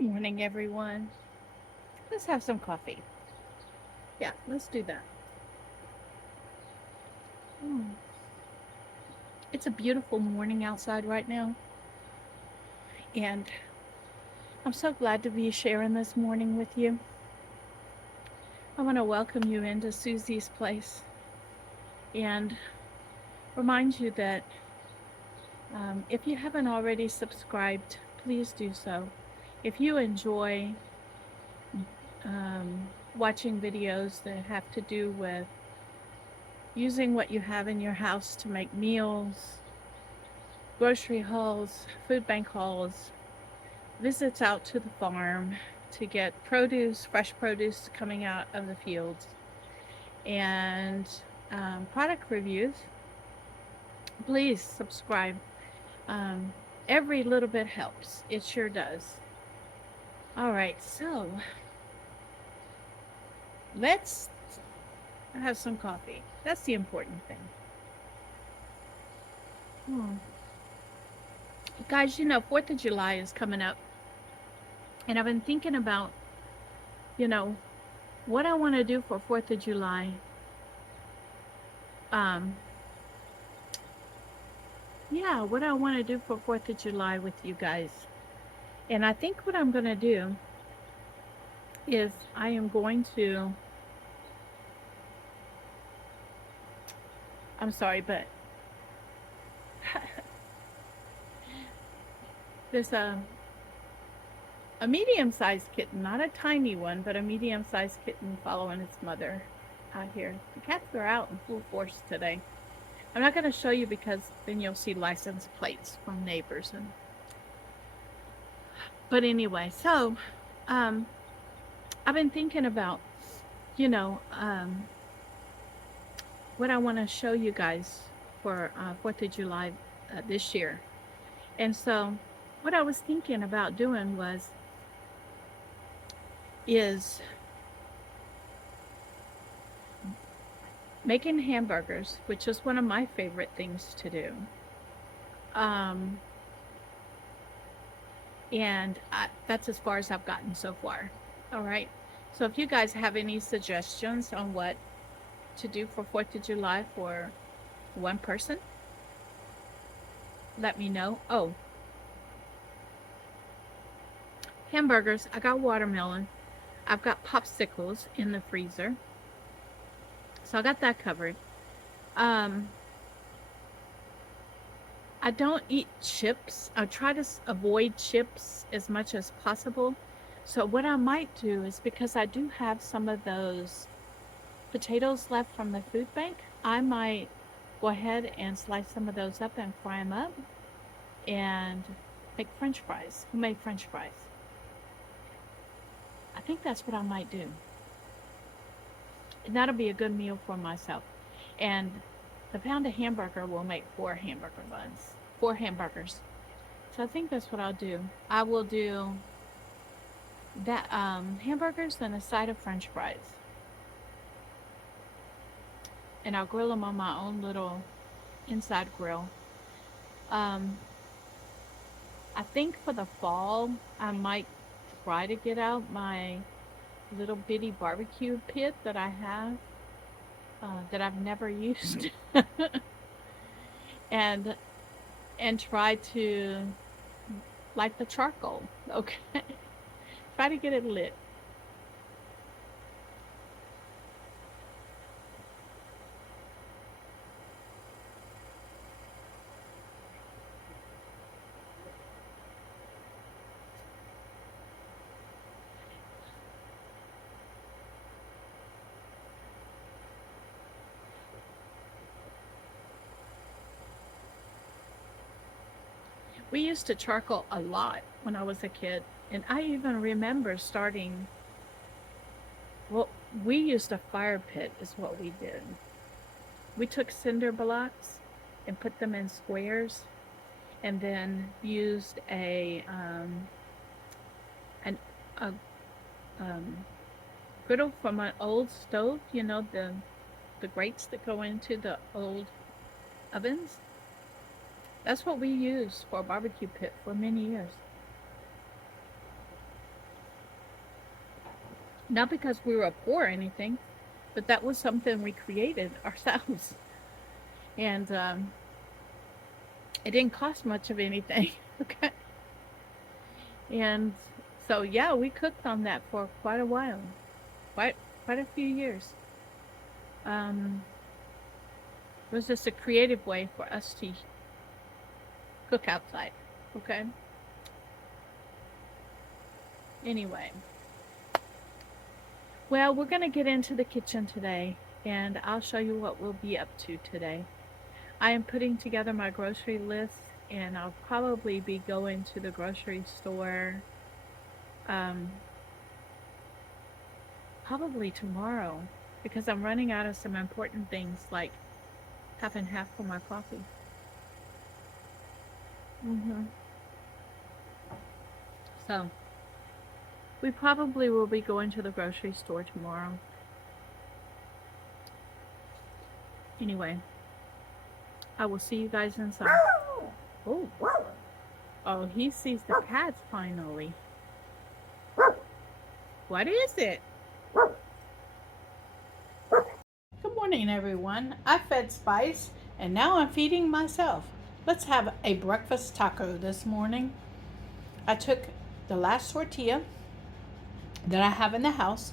Good morning, everyone. Let's have some coffee. Yeah, let's do that. Mm. It's a beautiful morning outside right now, and I'm so glad to be sharing this morning with you. I want to welcome you into Susie's place and remind you that if you haven't already subscribed, please do so. If you enjoy watching videos that have to do with using what you have in your house to make meals, grocery hauls, food bank hauls, visits out to the farm to get produce, fresh produce coming out of the fields, and product reviews, please subscribe. Um, every little bit helps. It sure does. All right, so let's have some coffee. That's the important thing. Hmm. Guys, 4th of July is coming up, and I've been thinking about, you know, what I want to do for 4th of July. Um, yeah, what I want to do for 4th of July with you guys. And I think what I'm going to do is I am going to, I'm sorry, but there's a medium sized kitten, not a tiny one, but a medium sized kitten following its mother out here. The cats are out in full force today. I'm not going to show you because then you'll see license plates from neighbors. But anyway, so um, I've been thinking about, you know, what I want to show you guys for 4th of July this year. And so what I was thinking about doing is making hamburgers, which is one of my favorite things to do. Um, that's as far as I've gotten so far. All right. So if you guys have any suggestions on what to do for 4th of July for one person, let me know. Oh, hamburgers. I got watermelon. I've got popsicles in the freezer. So I got that covered. Um, I don't eat chips. I try to avoid chips as much as possible. So what I might do is, because I do have some of those potatoes left from the food bank, I might go ahead and slice some of those up and fry them up and make French fries. Who made French fries? I think that's what I might do. And that'll be a good meal for myself. And the pound of hamburger will make 4 hamburgers. So I think that's what I'll do. I will do that hamburgers and a side of French fries, and I'll grill them on my own little inside grill. Um, I think for the fall I might try to get out my little bitty barbecue pit that I have that I've never used, and try to light the charcoal. Okay, try to get it lit. We used to charcoal a lot when I was a kid, and I even remember starting. Well, we used a fire pit, is what we did. We took cinder blocks and put them in squares, and then used an a griddle from an old stove. The grates that go into the old ovens. That's what we used for a barbecue pit for many years. Not because we were poor or anything, but that was something we created ourselves. And it didn't cost much of anything. Okay. And so, yeah, we cooked on that for quite a while, quite, quite a few years. Um, it was just a creative way for us to cook outside. Okay. Anyway, well, we're going to get into the kitchen today and I'll show you what we'll be up to today. I am putting together my grocery list and I'll probably be going to the grocery store um, probably tomorrow because I'm running out of some important things like half and half for my coffee. Hmm. So we probably will be going to the grocery store tomorrow. Anyway, I will see you guys inside. Oh, oh, he sees the cats finally. What is it? Good morning, everyone. I fed Spice, and now I'm feeding myself. Let's have a breakfast taco this morning. I took the last tortilla that I have in the house.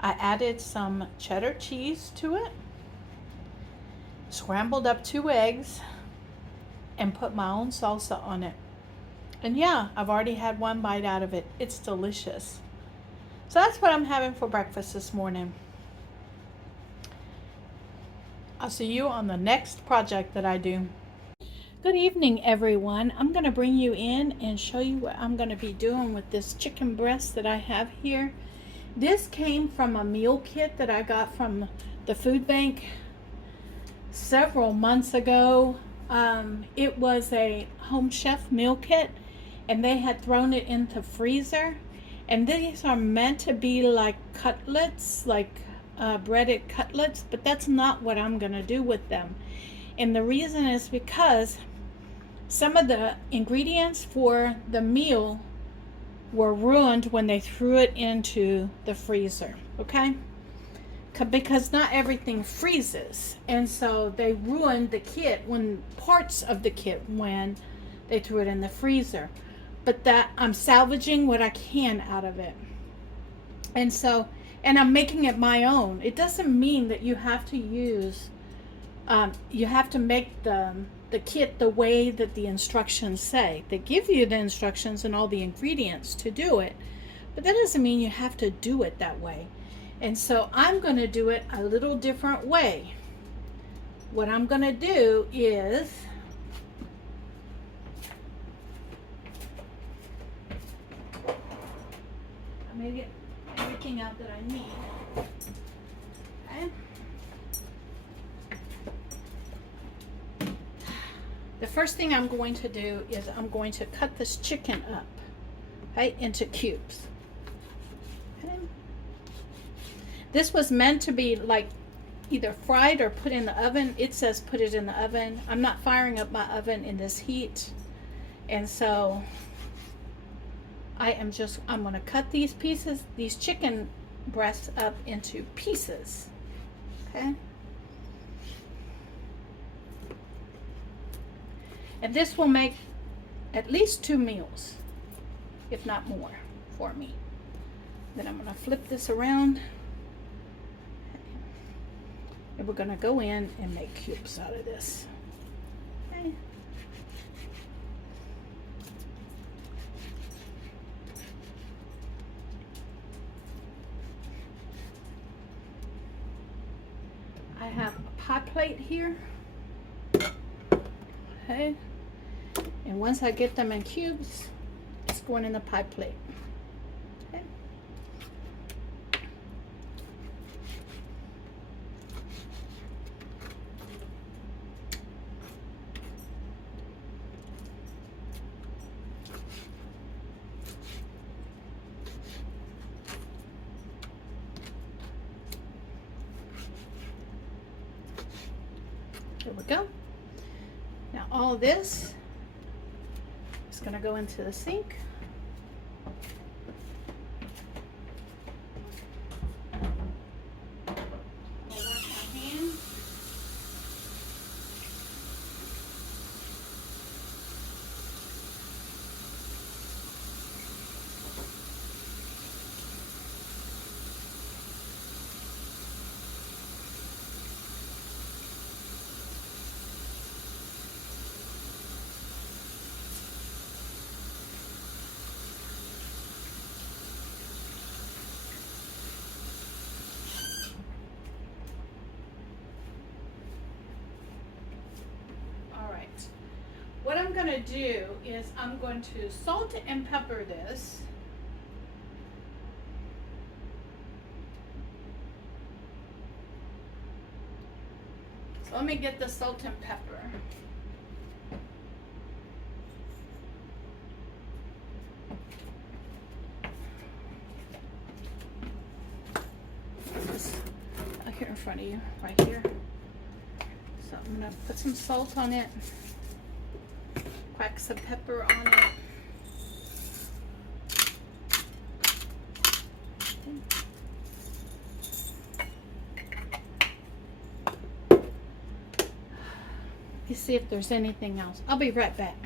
I added some cheddar cheese to it, scrambled up 2 eggs, and put my own salsa on it. And yeah, I've already had 1 bite out of it. It's delicious. So that's what I'm having for breakfast this morning. I'll see you on the next project that I do. Good evening, everyone. I'm going to bring you in and show you what I'm going to be doing with this chicken breast that I have here. This came from a meal kit that I got from the food bank several months ago. It was a Home Chef meal kit and they had thrown it into freezer. And these are meant to be like cutlets, like breaded cutlets, but that's not what I'm going to do with them. And the reason is because some of the ingredients for the meal were ruined when they threw it into the freezer, okay? Because not everything freezes. And so they ruined the kit, when parts of the kit, when they threw it in the freezer. But that I'm salvaging what I can out of it. And so, and I'm making it my own. It doesn't mean that you have to use, you have to make the kit the way that the instructions say. They give you the instructions and all the ingredients to do it, but that doesn't mean you have to do it that way. And so I'm going to do it a little different way. What I'm going to do is I'm going to get everything out that I need. Okay. The first thing I'm going to do is I'm going to cut this chicken up, right, into cubes. Okay. This was meant to be like either fried or put in the oven. It says put it in the oven. I'm not firing up my oven in this heat. And so I'm going to cut these pieces, these chicken breasts up into pieces. Okay. And this will make at least 2 meals, if not more, for me. Then I'm going to flip this around. And we're going to go in and make cubes out of this. Okay. I have a pie plate here. Okay. And once I get them in cubes, it's going in the pie plate. Okay. There we go. Now all this is going to go into the sink. going to do is I'm going to salt and pepper this. So let me get the salt and pepper. Here in front of you, right here. So I'm gonna put some salt on it, crack some pepper on it. Let's see if there's anything else. I'll be right back.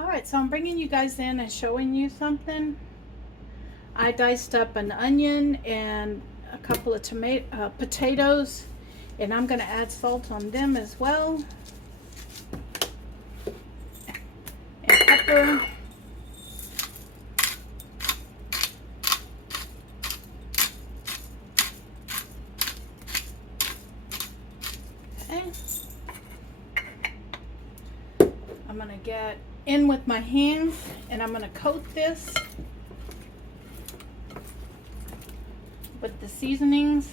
All right, so I'm bringing you guys in and showing you something. I diced up an onion and a couple of potatoes, and I'm going to add salt on them as well, and pepper. Okay. I'm going to get in with my hands, and I'm going to coat this with the seasonings.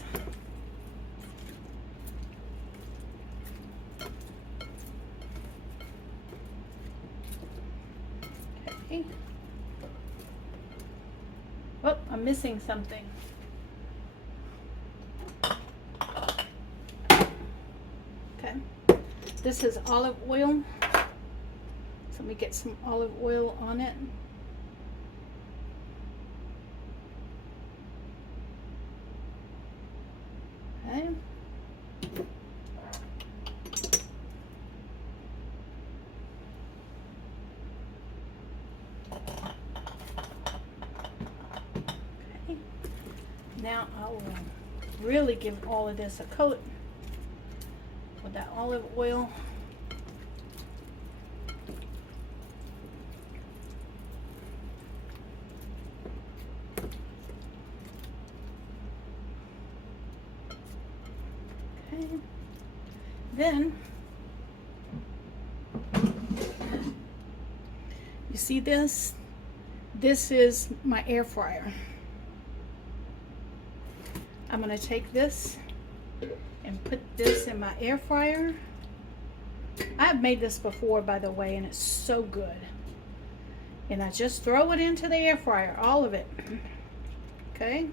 Okay. Oh, I'm missing something. Okay. This is olive oil. So let me get some olive oil on it. Okay. Okay. Now I will really give all of this a coat with that olive oil. Then, you see this? This is my air fryer. I'm going to take this and put this in my air fryer. I've made this before, by the way, and it's so good. And I just throw it into the air fryer, all of it. Okay?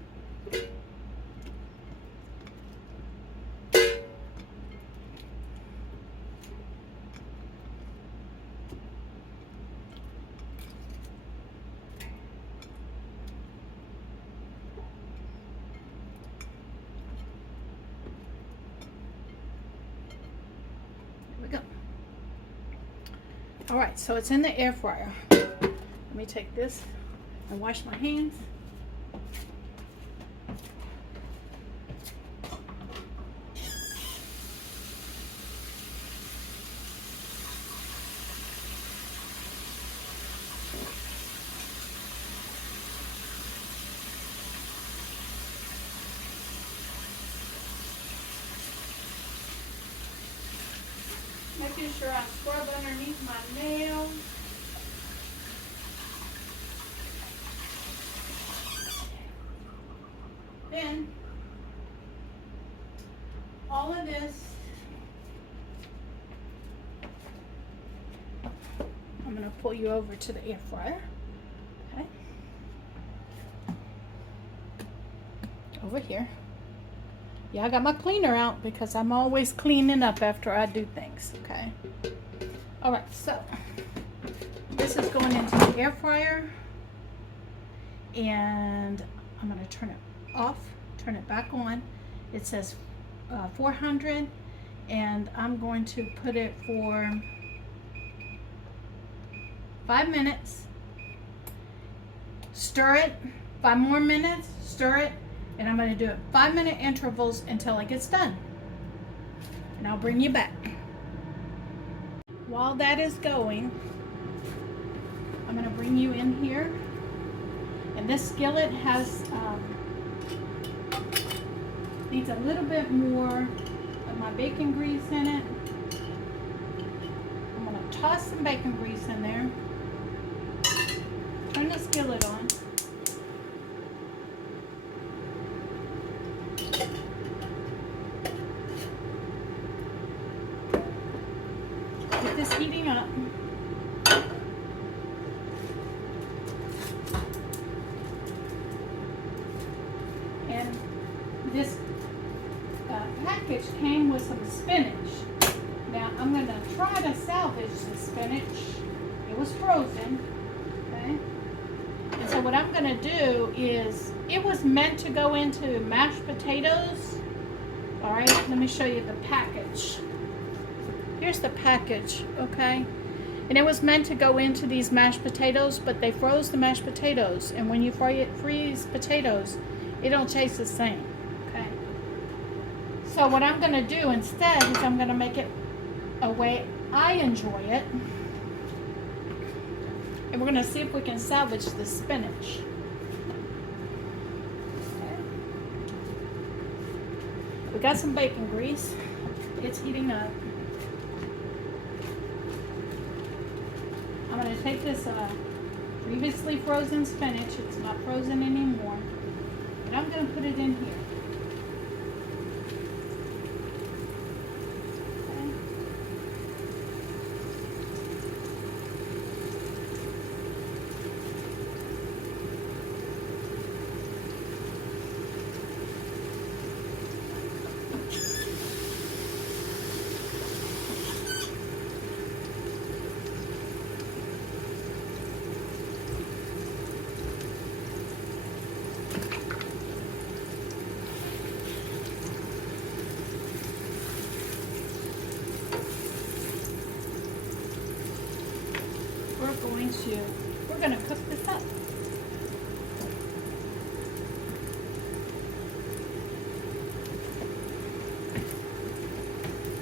All right, so it's in the air fryer. Let me take this and wash my hands. Making sure I scrub underneath my nails. Then, all of this, I'm going to pull you over to the air fryer. Okay. Over here. Yeah, I got my cleaner out because I'm always cleaning up after I do things, okay? All right, so this is going into the air fryer, and I'm going to turn it off, turn it back on. It says 400, and I'm going to put it for 5 minutes. Stir it, 5 more minutes, stir it. And I'm going to do it 5-minute intervals until it gets done. And I'll bring you back. While that is going, I'm going to bring you in here. And this skillet needs a little bit more of my bacon grease in it. I'm going to toss some bacon grease in there. Turn the skillet on. Get this heating up. And this package came with some spinach. Now I'm going to try to salvage the spinach. It was frozen. Okay. And so what I'm going to do is, it was meant to go into mashed potatoes. All right, let me show you the package. Here's the package, okay? And it was meant to go into these mashed potatoes, but they froze the mashed potatoes. And when you freeze potatoes, it don't taste the same, okay? So what I'm going to do instead is I'm going to make it a way I enjoy it. And we're going to see if we can salvage the spinach. Okay. We got some bacon grease. It's heating up. I'm going to take this previously frozen spinach. It's not frozen anymore. And I'm going to put it in here. We're going to cook this up.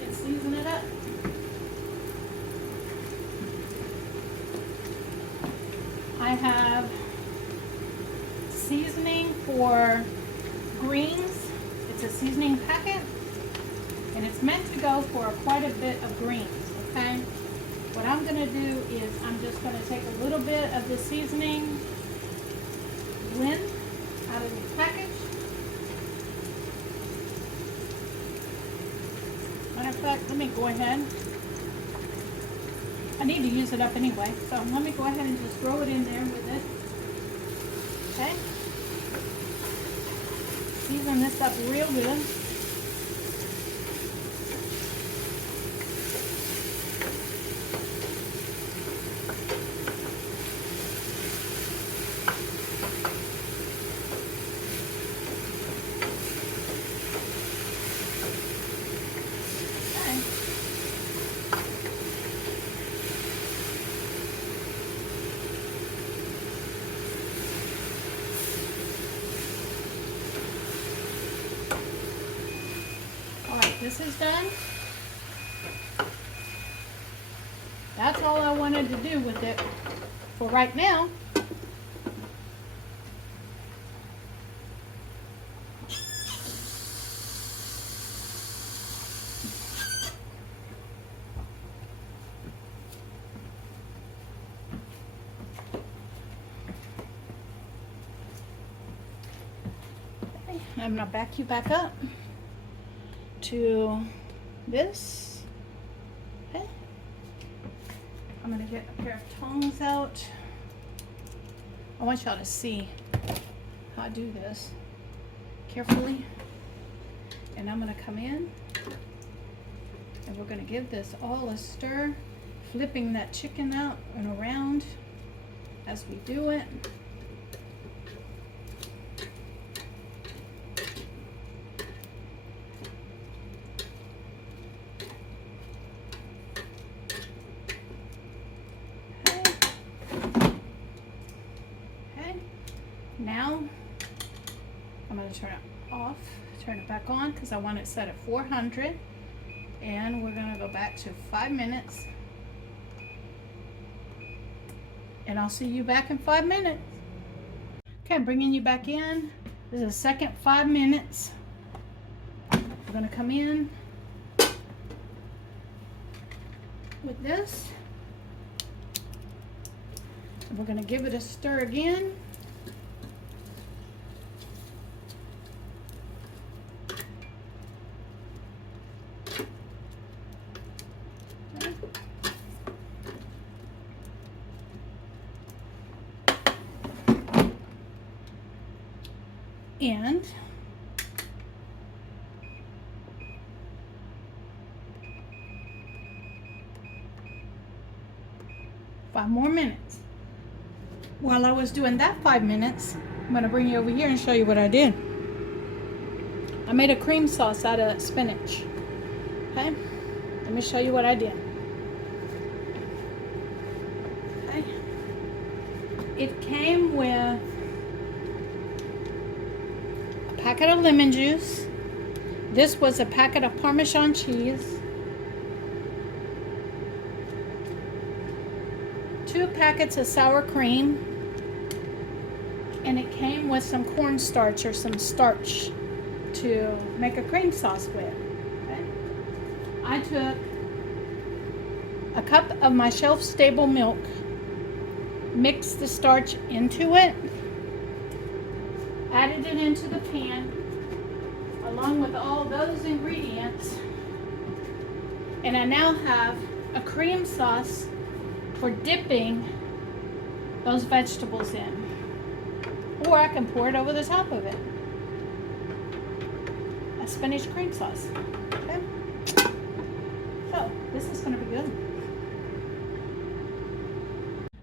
And season it up. I have seasoning for greens. It's a seasoning packet, and it's meant to go for quite a bit of greens, okay? What I'm going to do is I'm just going to take a little bit of the seasoning blend out of the package. Matter of fact, let me go ahead. I need to use it up anyway, so let me go ahead and just throw it in there with it. Okay? Season this up real good. This is done. That's all I wanted to do with it for right now. I'm going to back you back up to this. Okay. I'm going to get a pair of tongs out. I want y'all to see how I do this carefully. And I'm going to come in and we're going to give this all a stir, flipping that chicken out and around as we do it. Now I'm going to turn it off, turn it back on because I want it set at 400, and we're going to go back to 5 minutes, and I'll see you back in 5 minutes. Okay, I'm bringing you back in. This is the second 5 minutes. We're going to come in with this. We're going to give it a stir again. And 5 more minutes. While I was doing that 5 minutes, I'm going to bring you over here and show you what I did. I made a cream sauce out of spinach. Okay, let me show you what I did. Okay, it came with a packet of lemon juice. This was a packet of Parmesan cheese, 2 packets of sour cream, and it came with some cornstarch or some starch to make a cream sauce with. Okay? I took a cup of my shelf-stable milk, mixed the starch into it, added it into the pan along with all those ingredients, and I now have a cream sauce for dipping those vegetables in, or I can pour it over the top of it. A spinach cream sauce. Okay, so this is going to be good.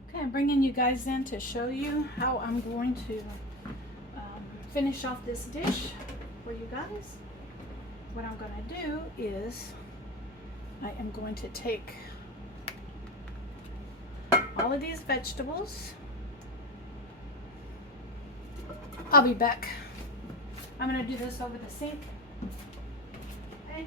Okay, I'm bringing you guys in to show you how I'm going to finish off this dish for you guys. What I'm going to do is I am going to take all of these vegetables. I'll be back. I'm going to do this over the sink. Okay.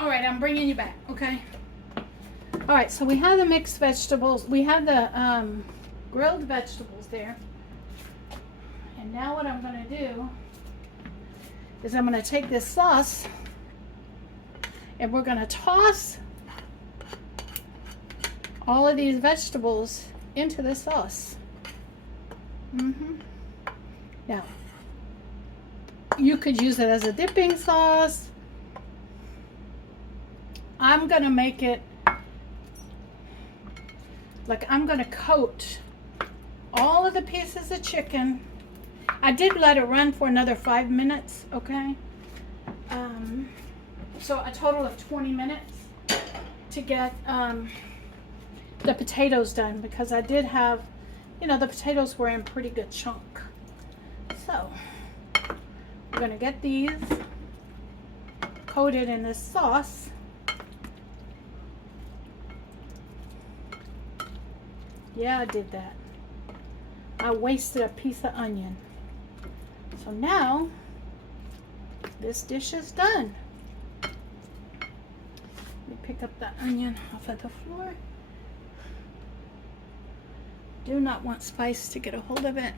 All right, I'm bringing you back, okay? All right, so we have the mixed vegetables. We have the grilled vegetables there. And now what I'm going to do is I'm going to take this sauce and we're going to toss all of these vegetables into the sauce. Now, you could use it as a dipping sauce. I'm going to make it like I'm going to coat all of the pieces of chicken. I did let it run for another 5 minutes, okay? So a total of 20 minutes to get the potatoes done, because I did have, the potatoes were in pretty good chunk. So we're going to get these coated in this sauce. Yeah, I did that. I wasted a piece of onion. So now, this dish is done. Let me pick up the onion off of the floor. Do not want spice to get a hold of it.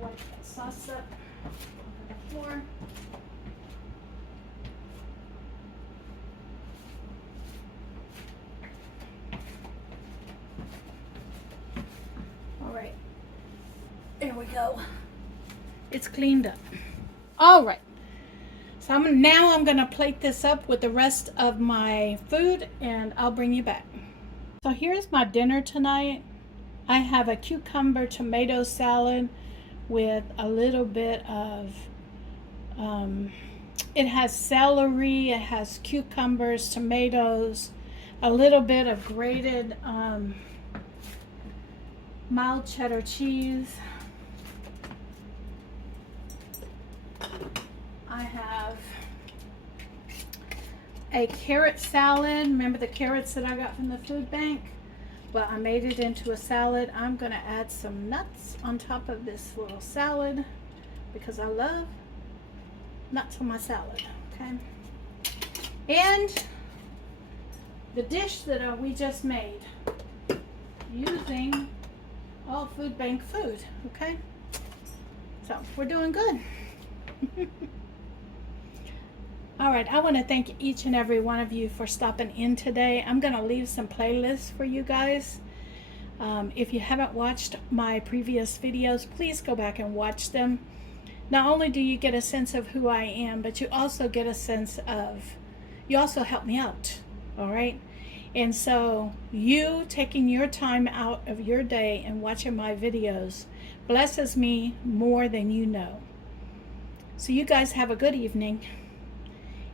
Wipe that sauce up off of the floor. All right, there we go. It's cleaned up. All right, so now I'm gonna plate this up with the rest of my food and I'll bring you back. So here's my dinner tonight. I have a cucumber tomato salad with a little bit of, it has celery, it has cucumbers, tomatoes, a little bit of grated mild cheddar cheese. I have a carrot salad. Remember the carrots that I got from the food bank? Well, I made it into a salad. I'm going to add some nuts on top of this little salad because I love nuts on my salad. Okay. And the dish that we just made using all food bank food. Okay. So we're doing good. All right, I want to thank each and every one of you for stopping in today. I'm going to leave some playlists for you guys. If you haven't watched my previous videos, please go back and watch them. Not only do you get a sense of who I am, but you also get a sense of, you also help me out, all right? And so you taking your time out of your day and watching my videos blesses me more than you know. So you guys have a good evening.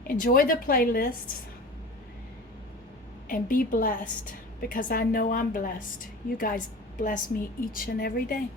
Enjoy the playlists and be blessed, because I know I'm blessed. You guys bless me each and every day.